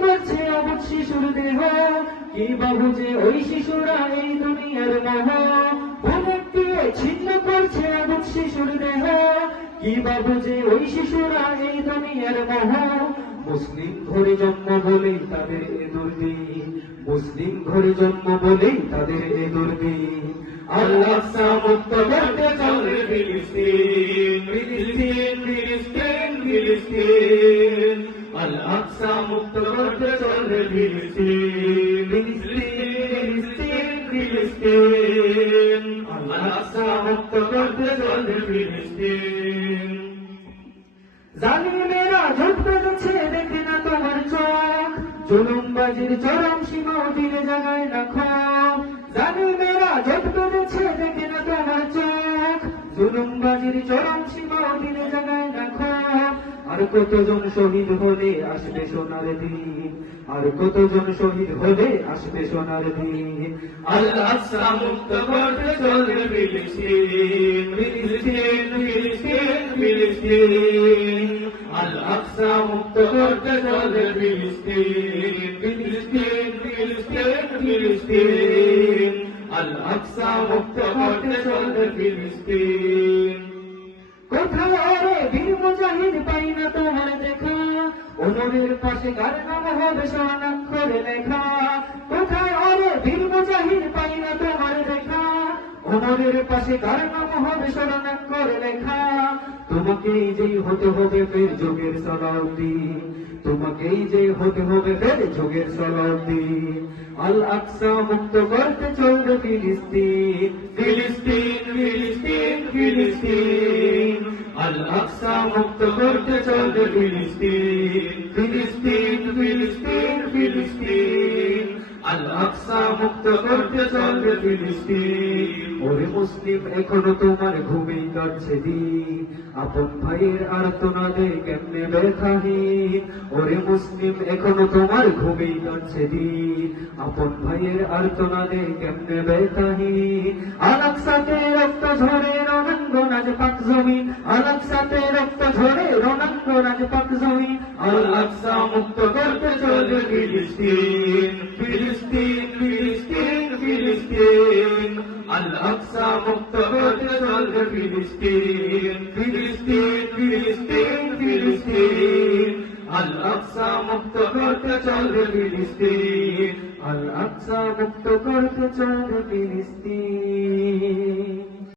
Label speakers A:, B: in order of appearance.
A: করছে অবুধ শিশুর দেহ। কি বাবু যে ওই শিশুরা এই দুনিয়ার করছে অবুধ শিশুর দেহ? কি বাবু যে ওই শিশুরা এই দুনিয়ার মুসলিম ঘরে জন্ম বলেই তাদের এ দুর্দিন। মুসলিম ঘরে জন্ম বলেই তাদের এ দুর্দিন। আল্লাহ মুক্ত করতে চলে ফিলিস্তিন। ফিলিস্তিন ফিলিস্তিন ফিলিস্তিন। আল আকসা মুক্ত করতে চলে ফিলিস্তিন ফিলিস্তিন ফিলিস্তিন আল আকসা মুক্ত করতে চলে ফিলিস্তিন জালিমেরা ঝুঁকতে যাচ্ছে দেখে না তোমার চোখ। জুলুমবাজির চরম সীমা দিলে জাগায় না খোক জালিমেরা ঝুঁকতে যাচ্ছে দেখে না তোমার চোখ। জুলুমবাজির চরম সীমা দিলে জাগায় আর কতজন শহীদ হলে আসবে সোনার দিন? আর কতজন শহীদ হলে আসবে সোনার দিন? কোথায় অনুরের পাশে কার নাম হবে স্বর্ণাক্ষরে লেখা। কোথায় আরে বীর মুজাহিদ পাই না তোমার দেখা? অনুরের পাশে কার নাম হবে স্বর্ণাক্ষরে লেখা। তোমাকেই যেই হতে হবে ফের যুগের সলাউদ্দি তোমাকেই যে হতে হবে ফের যুগের সলাউদ্দি আল আকসা মুক্ত করতে চলবে ফিলিস্তিন। ফিলিস্তিন ফিলিস্তিন ফিলিস্তিন। আল আকসা মুক্ত করতে চলবে ফিলিস্তিন। মুক্ত করতে চলবে ফিলিস্তিন ওরে মুসলিম, এখনও তোমার ঘুমেই কাটছে দিন। আপন ভাইয়ের আর্তনাদে কেমনে ব্যথাহীন ওরে মুসলিম, এখনও তোমার ঘুমেই কাটছে দিন। আপন ভাইয়ের আর্তনাদে কেমনে ব্যথাহীন আলাকসাতে রক্ত ঝরে রণাঙ্গন আজ পাক জমিন। আলাকসাতে রক্ত ঝরে রণাঙ্গন আজ পাক জমিন। আলাকসা মুক্ত করতে চলবে ফিলিস্তিন ফিলিস্তিন ফিলিস্তিন আল আকসা মুক্ত চলবে ফিলিস্তিন। ফিলিস্তিন ফিলিস্তিন ফিলিস্তিন। আল আকসা মুক্ত করতে চলবে